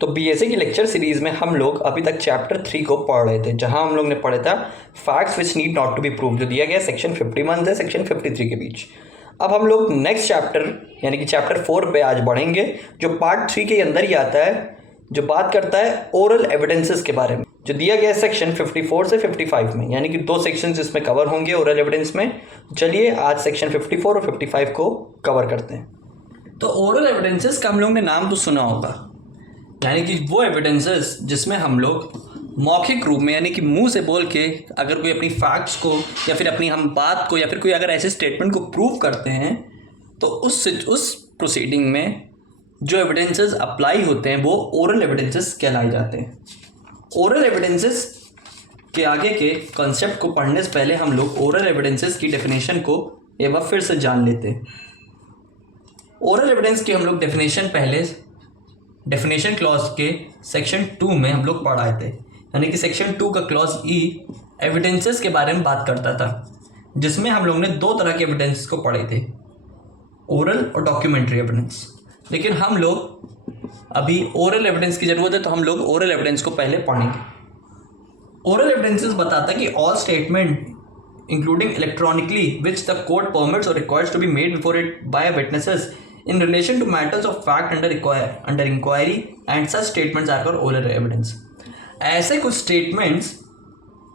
तो बीएसए की lecture series में हम लोग अभी तक चैप्टर 3 को पढ़ रहे थे, जहां हम लोग ने पढ़ा था facts which need not to be prove, जो दिया गया सेक्शन 51 से सेक्शन 53 के बीच। अब हम लोग नेक्स्ट चैप्टर यानी कि चैप्टर 4 पे आज बढ़ेंगे, जो पार्ट 3 के अंदर ही आता है, जो बात करता है ओरल एविडेंसेस के बारे में, जो दिया गया है सेक्शन 54 से 55 में, यानी कि 2 सेक्शन इसमें कवर होंगे ओरल एविडेंस में। चलिए आज सेक्शन 54 और 55 को कवर करते हैं। तो ओरल एविडेंसेस का हम लोग ने नाम तो सुना होगा, यानी कि वो एविडेंसेस जिसमें हम लोग मौखिक रूप में यानी कि मुंह से बोल के अगर कोई अपनी फैक्ट्स को या फिर अपनी हम बात को या फिर कोई अगर ऐसे स्टेटमेंट को प्रूव करते हैं, तो उस प्रोसीडिंग में जो एविडेंसेस अप्लाई होते हैं वो ओरल एविडेंसेस कहलाए जाते हैं। ओरल एविडेंसेस के आगे के कॉन्सेप्ट को पढ़ने से पहले हम लोग ओरल एविडेंसेस की डेफिनेशन को एक बार फिर से जान लेते हैं। ओरल एविडेंस की हम लोग डेफिनेशन पहले डेफिनेशन क्लॉज के सेक्शन 2 में हम लोग पढ़ाए थे, यानी कि सेक्शन 2 का क्लॉज ई एविडेंसेस के बारे में बात करता था, जिसमें हम लोग ने 2 तरह के एविडेंस को पढ़े थे, ओरल और डॉक्यूमेंट्री एविडेंस। लेकिन हम लोग अभी ओरल एविडेंस की ज़रूरत है, तो हम लोग ओरल एविडेंस को पहले पढ़ेंगे। ओरल एविडेंसेस बताता है कि all statement including electronically which the court permits और requires to be made before it by witnesses in relation to matters of fact under inquiry and such statements are called oral evidence। ऐसे कुछ statements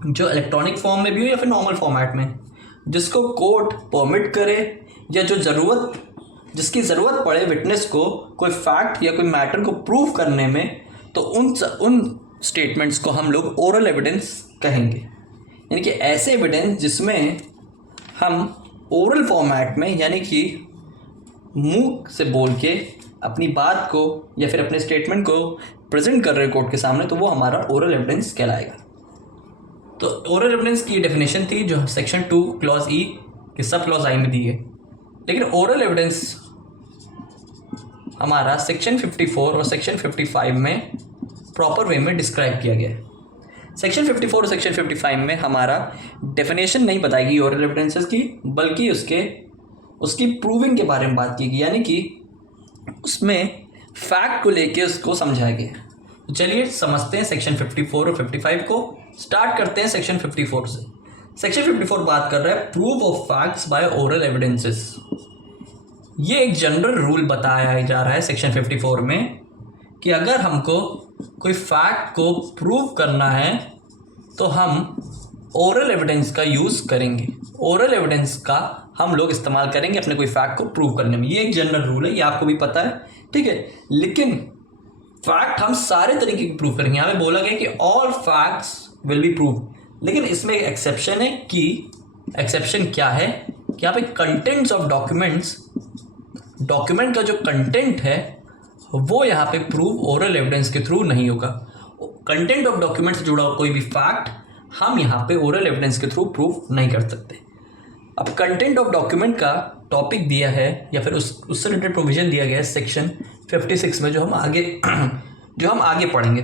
जो electronic form में भी हो या फिर normal format में, जिसको कोर्ट परमिट करे या जिसकी ज़रूरत पड़े विटनेस को कोई फैक्ट या कोई मैटर को प्रूव करने में, तो उन स्टेटमेंट्स को हम लोग ओरल एविडेंस कहेंगे। यानी कि ऐसे एविडेंस जिसमें हम ओरल फॉर्मेट में यानी कि मुंह से बोल के अपनी बात को या फिर अपने स्टेटमेंट को प्रेजेंट कर रहे कोर्ट के सामने, तो वो हमारा ओरल एविडेंस कहलाएगा। तो ओरल एविडेंस की डेफिनेशन थी जो सेक्शन 2 क्लॉज ई के सब क्लॉज आई में दी है। लेकिन ओरल एविडेंस हमारा सेक्शन 54 और सेक्शन 55 में प्रॉपर वे में डिस्क्राइब किया गया है। सेक्शन 54 और सेक्शन 55 में हमारा डेफिनेशन नहीं बताएगी ओरल एविडेंसेस की, बल्कि उसकी प्रूविंग के बारे में बात की गई, यानी कि उसमें फैक्ट को लेके उसको समझाया गया। तो चलिए समझते हैं सेक्शन 54 और 55 को। स्टार्ट करते हैं सेक्शन 54 से। सेक्शन 54 बात कर रहा है proof of facts by oral evidences. ये एक जनरल रूल बताया जा रहा है सेक्शन 54 में कि अगर हमको कोई फैक्ट को प्रूव करना है तो हम ओरल एविडेंस का यूज़ करेंगे। ओरल एविडेंस का हम लोग इस्तेमाल करेंगे अपने कोई फैक्ट को प्रूव करने में। ये एक जनरल रूल है, ये आपको भी पता है, ठीक है। लेकिन फैक्ट हम सारे तरीके की प्रूव करेंगे। यहाँ पे बोला गया कि all facts will be prove, लेकिन इसमें एक एक्सेप्शन है। कि एक्सेप्शन क्या है कि यहाँ पे कंटेंट्स ऑफ डॉक्यूमेंट का जो कंटेंट है वो यहाँ पे प्रूव ओरल एविडेंस के थ्रू नहीं होगा। कंटेंट ऑफ डॉक्यूमेंट से जुड़ा कोई भी फैक्ट हम यहाँ पे ओरल एविडेंस के थ्रू प्रूफ नहीं कर सकते। अब कंटेंट ऑफ डॉक्यूमेंट का टॉपिक दिया है या फिर उससे रिलेटेड प्रोविजन दिया गया है सेक्शन 56 में, जो हम आगे पढ़ेंगे,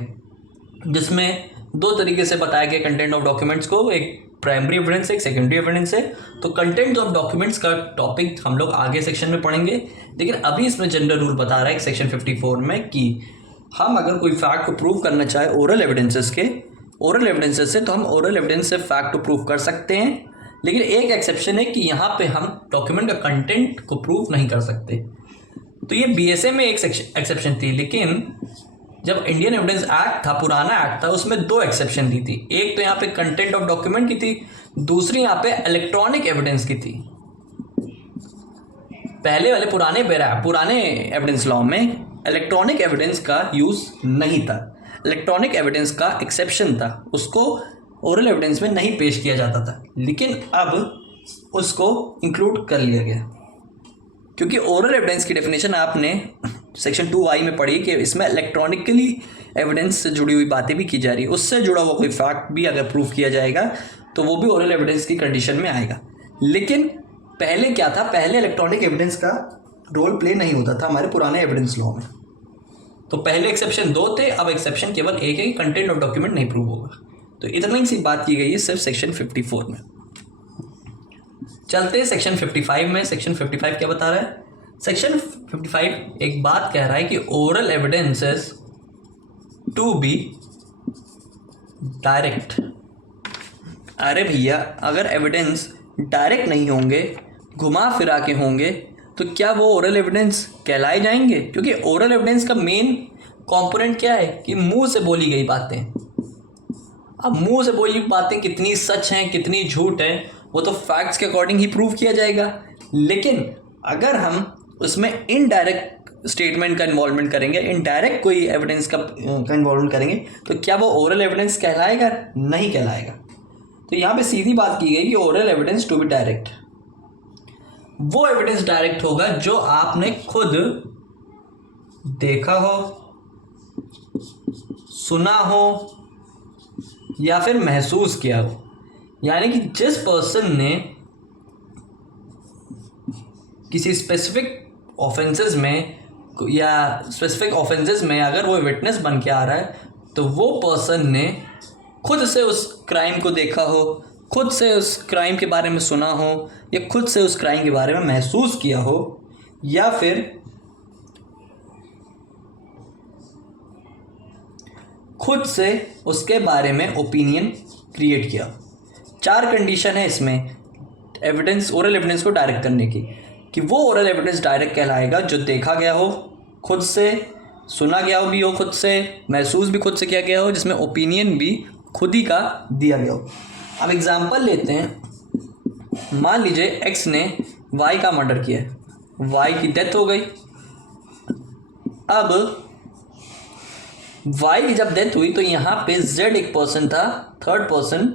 जिसमें 2 तरीके से बताया गया कंटेंट ऑफ डॉक्यूमेंट्स को, एक प्राइमरी एविडेंस है, एक सेकेंडरी एविडेंस है। तो कंटेंट ऑफ डॉक्यूमेंट्स का टॉपिक हम लोग आगे सेक्शन में पढ़ेंगे, लेकिन अभी इसमें जनरल रूल बता रहा है सेक्शन 54 में कि हम अगर कोई फैक्ट को प्रूव करना चाहे ओरल एविडेंसेस से, तो हम ओरल एविडेंस से फैक्ट को प्रूव कर सकते हैं। लेकिन एक एक्सेप्शन है कि यहाँ पे हम डॉक्यूमेंट का कंटेंट को प्रूव नहीं कर सकते। तो ये बीएसए में एक एक्सेप्शन थी, लेकिन जब इंडियन एविडेंस एक्ट था, पुराना एक्ट था, उसमें 2 एक्सेप्शन दी थी। एक तो यहाँ पे कंटेंट ऑफ डॉक्यूमेंट की थी, दूसरी यहाँ पे इलेक्ट्रॉनिक एविडेंस की थी। पहले वाले पुराने एविडेंस लॉ में इलेक्ट्रॉनिक एविडेंस का यूज़ नहीं था। इलेक्ट्रॉनिक एविडेंस का एक्सेप्शन था, उसको ओरल एविडेंस में नहीं पेश किया जाता था, लेकिन अब उसको इंक्लूड कर लिया गया, क्योंकि ओरल एविडेंस की डेफिनेशन आपने सेक्शन 2I में पढ़ी कि इसमें इलेक्ट्रॉनिकली एविडेंस से जुड़ी हुई बातें भी की जा रही है। उससे जुड़ा हुआ कोई फैक्ट भी अगर प्रूफ किया जाएगा तो वो भी ओरल एविडेंस की कंडीशन में आएगा। लेकिन पहले क्या था, पहले इलेक्ट्रॉनिक एविडेंस का रोल प्ले नहीं होता था हमारे पुराने एविडेंस लॉ में। तो पहले एक्सेप्शन 2 थे, अब एक्सेप्शन केवल एक है कि कंटेंट ऑफ डॉक्यूमेंट नहीं प्रूव होगा। तो इतनी सी बात की गई है सिर्फ सेक्शन 54 में। चलते हैं सेक्शन 55 में। सेक्शन 55 क्या बता रहा है? सेक्शन 55 एक बात कह रहा है कि oral evidences to be direct. अरे भैया, अगर एविडेंस डायरेक्ट नहीं होंगे, घुमा फिरा के होंगे, तो क्या वो ओरल एविडेंस कहलाए जाएंगे? क्योंकि ओरल एविडेंस का मेन कंपोनेंट क्या है कि मुंह से बोली गई बातें। अब मुंह से बोली बातें कितनी सच हैं कितनी झूठ हैं वो तो फैक्ट्स के अकॉर्डिंग ही प्रूव किया जाएगा। लेकिन अगर हम उसमें इनडायरेक्ट स्टेटमेंट का इन्वॉल्वमेंट करेंगे, इनडायरेक्ट कोई एविडेंस का इन्वॉल्वमेंट करेंगे, तो क्या वो ओरल एविडेंस कहलाएगा? नहीं कहलाएगा। तो यहाँ पे सीधी बात की गई कि oral evidence to be direct, वो एविडेंस डायरेक्ट होगा जो आपने खुद देखा हो, सुना हो या फिर महसूस किया हो। यानी कि जिस पर्सन ने किसी स्पेसिफिक ऑफेंसेस में या स्पेसिफिक ऑफेंसेस में अगर वो विटनेस बन के आ रहा है, तो वो पर्सन ने खुद से उस क्राइम को देखा हो, खुद से उस क्राइम के बारे में सुना हो, या खुद से उस क्राइम के बारे में महसूस किया हो, या फिर खुद से उसके बारे में ओपिनियन क्रिएट किया। 4 कंडीशन है इसमें एविडेंस, ओरल एविडेंस को डायरेक्ट करने की, कि वो ओरल एविडेंस डायरेक्ट कहलाएगा जो देखा गया हो, खुद से सुना गया हो भी हो, खुद से महसूस भी खुद से किया गया हो, जिसमें ओपिनियन भी खुद ही का दिया गया हो। अब एग्जांपल लेते हैं। मान लीजिए एक्स ने वाई का मर्डर किया, वाई की डेथ हो गई। अब वाई की जब डेथ हुई तो यहाँ पे जेड एक पर्सन था, थर्ड पर्सन,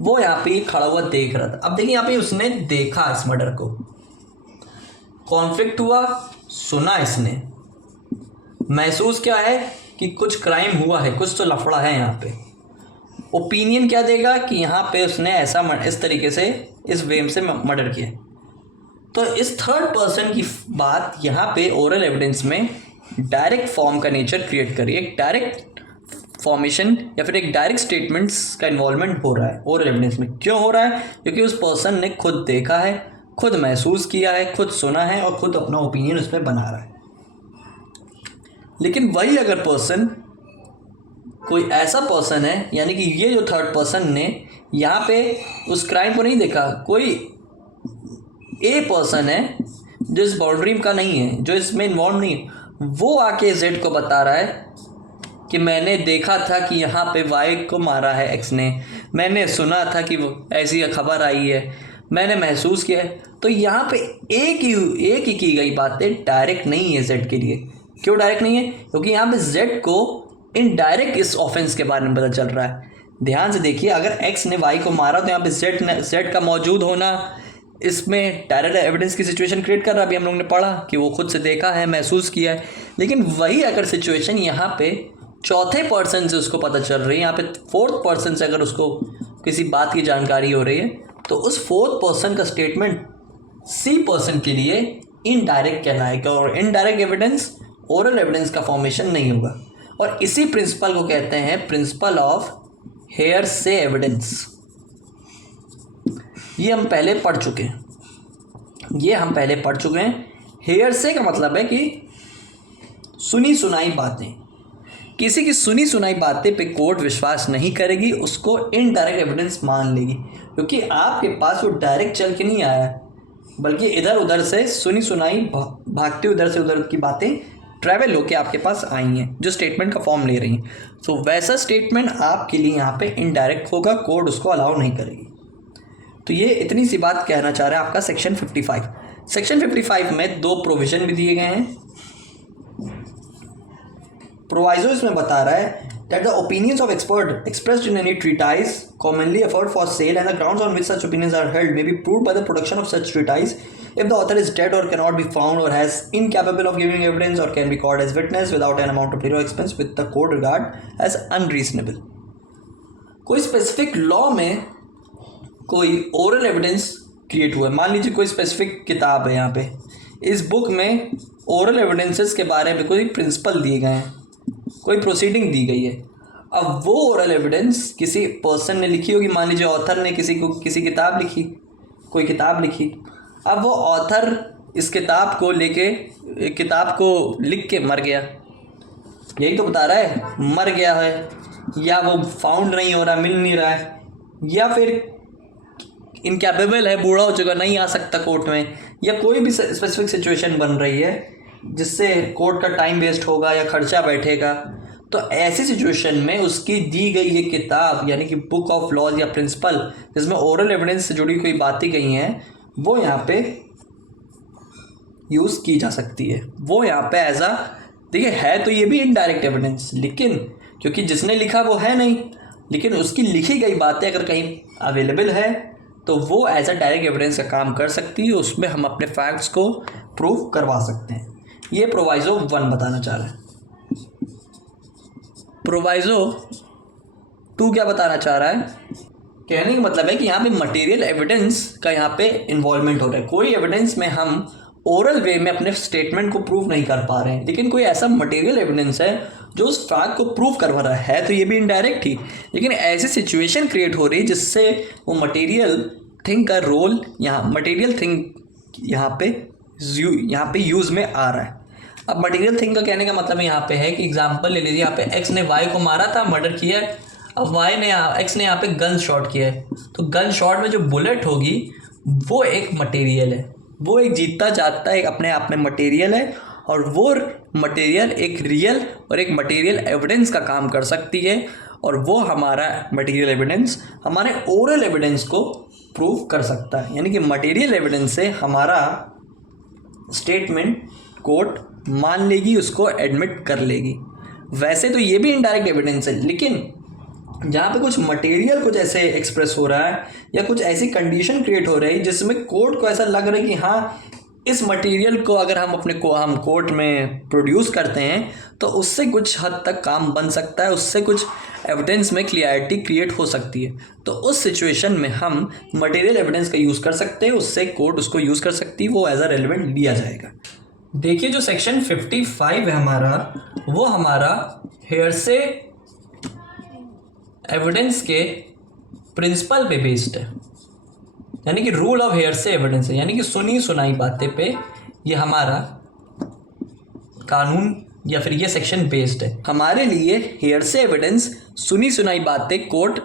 वो यहाँ पे खड़ा हुआ देख रहा था। अब देखिए यहाँ पे उसने देखा इस मर्डर को, कॉन्फ्लिक्ट हुआ, सुना इसने, महसूस क्या है कि कुछ क्राइम हुआ है, कुछ तो लफड़ा है यहाँ पे। ओपिनियन क्या देगा कि यहाँ पे उसने ऐसा इस तरीके से इस वे से मर्डर किया। तो इस थर्ड पर्सन की बात यहाँ पे ओरल एविडेंस में डायरेक्ट फॉर्म का नेचर क्रिएट करिए, एक डायरेक्ट फॉर्मेशन या फिर एक डायरेक्ट स्टेटमेंट्स का इन्वॉल्वमेंट हो रहा है ओरल एविडेंस में। क्यों हो रहा है? क्योंकि उस पर्सन ने खुद देखा है, खुद महसूस किया है, खुद सुना है और खुद अपना ओपिनियन उसमें बना रहा है। लेकिन वही अगर पर्सन कोई ऐसा पर्सन है, यानी कि ये जो थर्ड पर्सन ने यहाँ पे उस क्राइम को नहीं देखा, कोई ए पर्सन है जो इस बाउंड्री का नहीं है, जो इसमें इन्वॉल्व नहीं है, वो आके जेड को बता रहा है कि मैंने देखा था कि यहाँ पे वाई को मारा है एक्स ने, मैंने सुना था कि ऐसी खबर आई है, मैंने महसूस किया है। तो यहाँ पे एक ही की गई बातें डायरेक्ट नहीं है जेड के लिए। क्यों डायरेक्ट नहीं है? क्योंकि यहाँ पे जेड को इनडायरेक्ट इस ऑफेंस के बारे में पता चल रहा है। ध्यान से देखिए, अगर एक्स ने वाई को मारा तो यहाँ पे जेड का मौजूद होना इसमें डायरेक्ट एविडेंस की सिचुएशन क्रिएट कर रहा है। अभी हम लोग ने पढ़ा कि वो खुद से देखा है, महसूस किया है। लेकिन वही अगर सिचुएशन यहाँ पे चौथे पर्सन से उसको पता चल रही है, यहाँ पे फोर्थ पर्सन से अगर उसको किसी बात की जानकारी हो रही है, तो उस फोर्थ पर्सन का स्टेटमेंट सी पर्सन के लिए इनडायरेक्ट कहलाएगा और इनडायरेक्ट एविडेंस ओरल एविडेंस का फॉर्मेशन नहीं होगा। और इसी प्रिंसिपल को कहते हैं प्रिंसिपल ऑफ हेयर से एविडेंस। ये हम पहले पढ़ चुके हैं। हेयर से का मतलब है कि सुनी सुनाई बातें। किसी की सुनी सुनाई बातें पे कोर्ट विश्वास नहीं करेगी, उसको इनडायरेक्ट एविडेंस मान लेगी, क्योंकि आपके पास वो डायरेक्ट चल के नहीं आया है, बल्कि इधर उधर से सुनी सुनाई भागते उधर से उधर की बातें ट्रैवल होके आपके पास आई हैं, जो स्टेटमेंट का फॉर्म ले रही हैं। तो वैसा स्टेटमेंट आपके लिए यहाँ पे इनडायरेक्ट होगा, कोर्ट उसको अलाउ नहीं करेगी। तो ये इतनी सी बात कहना चाह रहा है आपका सेक्शन 55। सेक्शन 55 में 2 प्रोविजन भी दिए गए हैं। प्रोवाइजो इसमें बता रहा है that the opinions of expert expressed in any treatise commonly offered for sale and the grounds on which such opinions are held may be proved by the production of such treatise if the author is dead or cannot be found or has incapable of giving evidence or can be called as witness without an amount of zero expense with the court regard as unreasonable। कोई specific law में कोई oral evidence create हुआ है। मान लीजिए कोई specific किताब है, यहाँ पे इस बुक में ओरल एविडेंसेस के बारे में कोई प्रिंसिपल दिए गए हैं, कोई प्रोसीडिंग दी गई है। अब वो ओरल एविडेंस किसी पर्सन ने लिखी होगी, मान लीजिए ऑथर ने किसी किताब लिखी, कोई किताब लिखी। अब वो ऑथर इस किताब को लिख के मर गया, यही तो बता रहा है, मर गया है या वो फाउंड नहीं हो रहा, मिल नहीं रहा है, या फिर इनकैपेबल है, बूढ़ा हो चुका, नहीं आ सकता कोर्ट में, या कोई भी स्पेसिफिक सिचुएशन बन रही है जिससे कोर्ट का टाइम वेस्ट होगा या खर्चा बैठेगा। तो ऐसी सिचुएशन में उसकी दी गई ये किताब यानी कि बुक ऑफ लॉज या प्रिंसिपल जिसमें ओरल एविडेंस से जुड़ी कोई बातें गई हैं वो यहाँ पे यूज़ की जा सकती है। वो यहाँ पे एज अ, देखिए है तो ये भी इनडायरेक्ट एविडेंस, लेकिन क्योंकि जिसने लिखा वो है नहीं, लेकिन उसकी लिखी गई बातें अगर कहीं अवेलेबल है तो वो एज अ डायरेक्ट एविडेंस का काम कर सकती है, उसमें हम अपने फैक्ट्स को प्रूव करवा सकते हैं। ये प्रोवाइजो 1 बताना चाह रहा है। प्रोवाइजो 2 क्या बताना चाह रहा है? कहने का मतलब है कि यहाँ पे मटेरियल एविडेंस का यहाँ पे इन्वॉल्वमेंट हो रहा है। कोई एविडेंस में हम ओरल वे में अपने स्टेटमेंट को प्रूव नहीं कर पा रहे हैं, लेकिन कोई ऐसा मटेरियल एविडेंस है जो उस फैक्ट को प्रूव करवा रहा है, तो ये भी इनडायरेक्ट ही, लेकिन ऐसी सिचुएशन क्रिएट हो रही है जिससे वो मटेरियल थिंग का रोल यहाँ मटेरियल थिंग यहाँ पे यूज़ में आ रहा है। अब मटेरियल थिंग का कहने का मतलब यहाँ पे है कि एग्जांपल ले लीजिए, यहाँ पे एक्स ने वाई को मारा था, मर्डर किया है, अब एक्स ने यहाँ पे गन शॉट किया है, तो गन शॉट में जो बुलेट होगी वो एक मटेरियल है, वो एक जीतता जागता एक अपने आप में मटेरियल है, और वो मटेरियल एक रियल और एक मटेरियल एविडेंस का काम कर सकती है, और वो हमारा मटेरियल एविडेंस हमारे ओरल एविडेंस को प्रूव कर सकता है। यानी कि मटेरियल एविडेंस से हमारा स्टेटमेंट कोर्ट मान लेगी, उसको एडमिट कर लेगी। वैसे तो ये भी इनडायरेक्ट एविडेंस है, लेकिन जहाँ पे कुछ मटेरियल कुछ ऐसे एक्सप्रेस हो रहा है या कुछ ऐसी कंडीशन क्रिएट हो रही है जिसमें कोर्ट को ऐसा लग रहा है कि हाँ इस मटेरियल को अगर हम कोर्ट में प्रोड्यूस करते हैं तो उससे कुछ हद तक काम बन सकता है, उससे कुछ एविडेंस में क्लियरिटी क्रिएट हो सकती है, तो उस सिचुएशन में हम मटेरियल एविडेंस का यूज़ कर सकते हैं, उससे कोर्ट उसको यूज़ कर सकती है, वो एज अ रेलिवेंट लिया जाएगा। देखिए जो सेक्शन 55 है हमारा, वो हमारा हेयरसे एविडेंस के प्रिंसिपल पे बेस्ड है, यानी कि रूल ऑफ हेयरसे एविडेंस है, यानी कि सुनी सुनाई बातें पे ये हमारा कानून या फिर ये सेक्शन बेस्ड है। हमारे लिए हेयरसे एविडेंस सुनी सुनाई बातें कोर्ट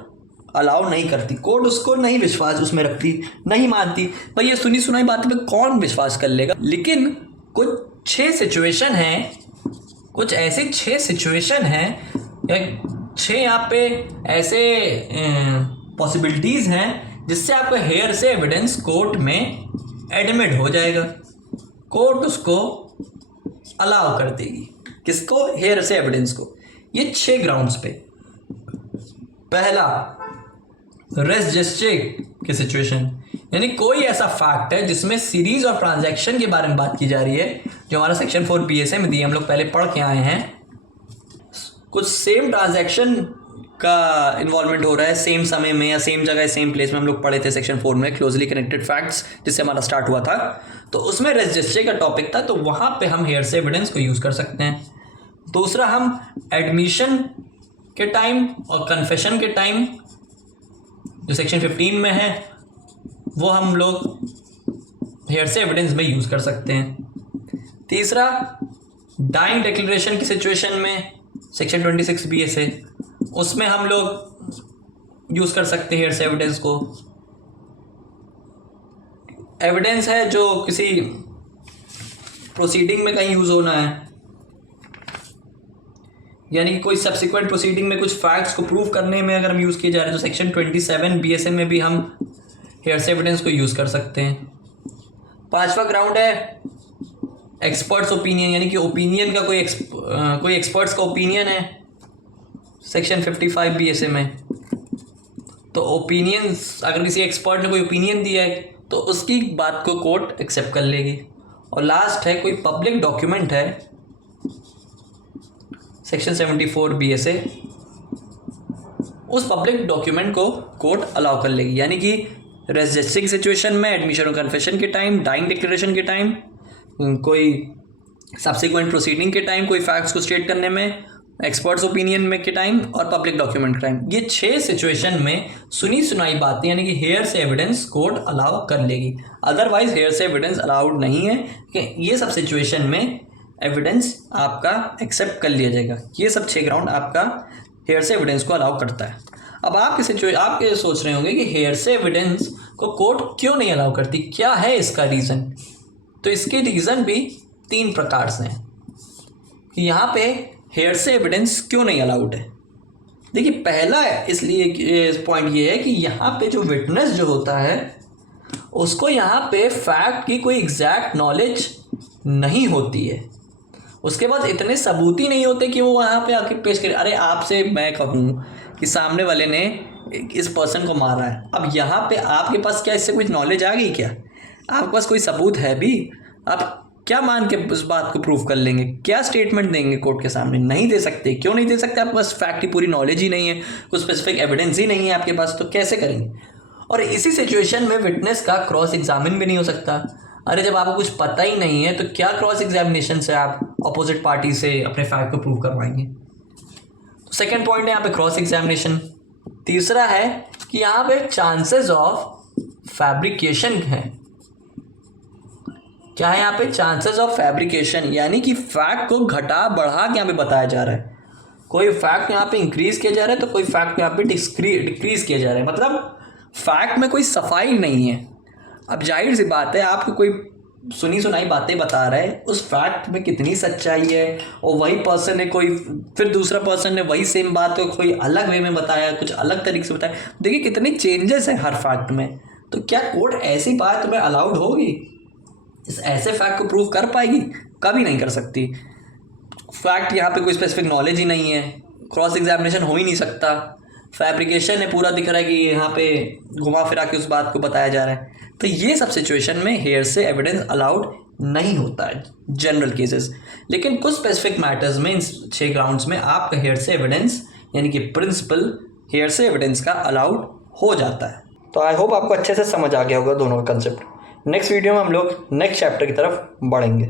अलाउ नहीं करती, कोर्ट उसको नहीं विश्वास उसमें रखती, नहीं मानती, भाई ये सुनी सुनाई बातें पे कौन विश्वास कर लेगा। लेकिन कुछ 6 सिचुएशन हैं, कुछ ऐसे 6 सिचुएशन हैं या 6 यहाँ पे ऐसे पॉसिबिलिटीज़ हैं जिससे आपका हेयरसे एविडेंस कोर्ट में एडमिट हो जाएगा, कोर्ट उसको अलाउ कर देगी। किसको? हेयरसे एविडेंस को। ये 6 ग्राउंड्स पे। पहला, रेस जेस्चर की सिचुएशन, यानी कोई ऐसा फैक्ट है जिसमें सीरीज ऑफ ट्रांजैक्शन के बारे में बात की जा रही है, जो हमारा सेक्शन 4 BSA में दिए, हम लोग पहले पढ़ के आए हैं। कुछ सेम ट्रांजैक्शन का इन्वॉल्वमेंट हो रहा है सेम समय में या सेम जगह सेम प्लेस में, हम लोग पढ़े थे सेक्शन 4 में क्लोजली कनेक्टेड फैक्ट्स, जिससे हमारा स्टार्ट हुआ था, तो उसमें रेस जेस्चर का टॉपिक था, तो वहाँ पे हम हेयरसे एविडेंस को यूज़ कर सकते हैं। दूसरा, हम एडमिशन के टाइम और कन्फेशन के टाइम जो सेक्शन 15 में है वो हम लोग हेयरसे एविडेंस में यूज़ कर सकते हैं। तीसरा, डाइंग डिक्लेरेशन की सिचुएशन में सेक्शन 26 BSA, उसमें हम लोग यूज़ कर सकते हैं हेयरसे एविडेंस को। एविडेंस है जो किसी प्रोसीडिंग में कहीं यूज़ होना है, यानी कि कोई सब्सिक्वेंट प्रोसीडिंग में कुछ फैक्ट्स को प्रूव करने में अगर हम यूज़ किए जा रहे हैं, तो सेक्शन 27 BSA में भी हम हेयरसे एविडेंस को यूज़ कर सकते हैं। 5वां ग्राउंड है एक्सपर्ट्स ओपिनियन, यानी कि ओपिनियन का कोई एक्सपर्ट्स का ओपिनियन है सेक्शन 55 BSA में, तो ओपिनियंस अगर किसी एक्सपर्ट ने कोई ओपिनियन दिया है तो उसकी बात को कोर्ट एक्सेप्ट कर लेगी। और लास्ट है, कोई पब्लिक डॉक्यूमेंट है सेक्शन 74 BSA, उस पब्लिक डॉक्यूमेंट को कोर्ट अलाउ कर लेगी, यानी कि रेजिस्टिंग सिचुएशन में, एडमिशन और कन्फेशन के टाइम, डाइंग डिक्लेरेशन के टाइम, कोई सब्सिक्वेंट प्रोसीडिंग के टाइम, कोई फैक्ट्स को स्टेट करने में, एक्सपर्ट्स ओपिनियन में के टाइम और पब्लिक डॉक्यूमेंट के टाइम। ये 6 सिचुएशन में सुनी सुनाई बातें यानी कि हेयरसे एविडेंस कोर्ट अलाउ कर लेगी। अदरवाइज हेयरसे एविडेंस अलाउड नहीं है कि ये सब सिचुएशन में एविडेंस आपका एक्सेप्ट कर लिया जाएगा। ये सब 6 ग्राउंड आपका हेयर से एविडेंस को अलाउ करता है। अब आप ये सोच रहे होंगे कि हेयर से एविडेंस को कोर्ट क्यों नहीं अलाउ करती, क्या है इसका रीज़न? तो इसके रीज़न भी 3 प्रकार से हैं कि यहाँ पे हेयर से एविडेंस क्यों नहीं अलाउड है। देखिए, पहला इसलिए पॉइंट ये है कि यहाँ पे जो विटनेस जो होता है उसको यहाँ पे फैक्ट की कोई एग्जैक्ट नॉलेज नहीं होती है। उसके बाद इतने सबूत ही नहीं होते कि वो वहाँ पे आके पेश करे। अरे आपसे मैं कहूँ कि सामने वाले ने इस पर्सन को मारा है, अब यहाँ पे आपके पास क्या इससे कोई नॉलेज आ गई? क्या आपके पास कोई सबूत है भी? आप क्या मान के उस बात को प्रूव कर लेंगे? क्या स्टेटमेंट देंगे कोर्ट के सामने? नहीं दे सकते। क्यों नहीं दे सकते? आपके पास फैक्ट की पूरी नॉलेज ही नहीं है, कुछ स्पेसिफिक एविडेंस ही नहीं है आपके पास, तो कैसे करेंगे? और इसी सिचुएशन में विटनेस का क्रॉस एग्जामिन भी नहीं हो सकता। अरे जब आपको कुछ पता ही नहीं है तो क्या क्रॉस एग्जामिनेशन से आप अपोजिट पार्टी से अपने फैक्ट को प्रूव करवाएंगे? तो सेकेंड पॉइंट है यहाँ पे क्रॉस एग्जामिनेशन। तीसरा है कि यहाँ पे चांसेस ऑफ फैब्रिकेशन है। क्या है यहाँ पे? चांसेस ऑफ फैब्रिकेशन, यानी कि फैक्ट को घटा बढ़ा के यहाँ पे बताया जा रहा है। कोई फैक्ट यहाँ पे इंक्रीज किया जा रहा है तो कोई फैक्ट यहाँ पे डिक्रीज किया जा रहा है। मतलब फैक्ट में कोई सफाई नहीं है। अब जाहिर सी बात है, आपको कोई सुनी सुनाई बातें बता रहा है, उस फैक्ट में कितनी सच्चाई है, और वही पर्सन ने फिर दूसरा पर्सन ने वही सेम बात को कोई अलग वे में बताया, कुछ अलग तरीके से बताया। देखिए कितने चेंजेस हैं हर फैक्ट में। तो क्या कोर्ट ऐसी बात में अलाउड होगी? इस ऐसे फैक्ट को प्रूव कर पाएगी? कभी नहीं कर सकती। फैक्ट यहाँ पे कोई स्पेसिफिक नॉलेज ही नहीं है, क्रॉस एग्जामिनेशन हो ही नहीं सकता, फैब्रिकेशन है, पूरा दिख रहा है कि यहाँ पे घुमा फिरा के उस बात को बताया जा रहा है। तो ये सब सिचुएशन में हेयर से एविडेंस अलाउड नहीं होता है जनरल केसेस। लेकिन कुछ स्पेसिफिक मैटर्स में, इन 6 ग्राउंड्स में आपका हेयर से एविडेंस यानी कि प्रिंसिपल हेयर से एविडेंस का अलाउड हो जाता है। तो आई होप आपको अच्छे से समझ आ गया होगा दोनों का कंसेप्ट। नेक्स्ट वीडियो में हम लोग नेक्स्ट चैप्टर की तरफ बढ़ेंगे।